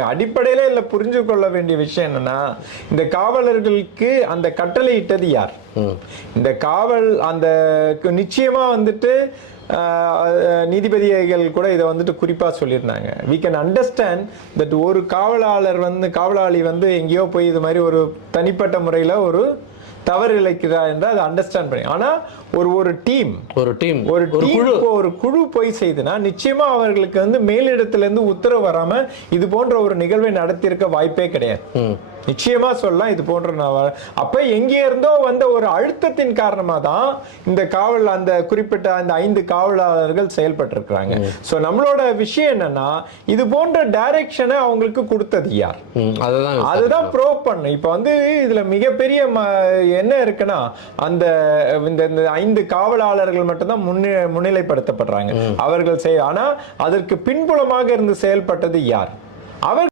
அடிப்படையில இல்ல புரிஞ்சு கொள்ள வேண்டிய விஷயம் என்னன்னா, இந்த காவலர்களுக்கு அந்த கட்டளை இட்டது யார்? இந்த காவல் அந்த நிச்சயமா வந்துட்டு நீதிபதிகள் கூட இதை வந்துட்டு குறிப்பா சொல்லியிருந்தாங்க. we can understand that ஒரு காவலாளி வந்து எங்கேயோ போய் இது மாதிரி ஒரு தனிப்பட்ட முறையில ஒரு தவறு இழைக்கிறார் என்றால் அதை அண்டர்ஸ்டாண்ட் பண்ணி, ஆனா ஒரு குழு போய் செய்துனா நிச்சயமா அவர்களுக்கு வந்து மேலிடத்துல இருந்து உத்தரவு வராம இது போன்ற ஒரு நிகழ்வை நடத்தியிருக்க வாய்ப்பே கிடையாது. நிச்சயமா சொல்லலாம் இது போன்ற அப்ப எங்கே இருந்தோ வந்த ஒரு அழுத்தத்தின் காரணமா தான் இந்த அந்த குறிப்பிட்ட அந்த 5 காவலாளர்கள் செயல்பட்டு இருக்கிறாங்க. சோ நம்மளோட விஷயம் என்னன்னா, இது போன்ற டைரக்ஷனை அவங்களுக்கு கொடுத்தது யார்? அதுதான் ப்ரோவ் பண்ணணும். இப்ப வந்து இதுல மிகப்பெரிய என்ன இருக்குன்னா, அந்த இந்த 5 காவலாளர்கள் மட்டும்தான் முன்னிலைப்படுத்தப்படுறாங்க. அவர்கள் ஆனா அதற்கு பின்புலமாக இருந்து செயல்பட்டது யார்? அவர்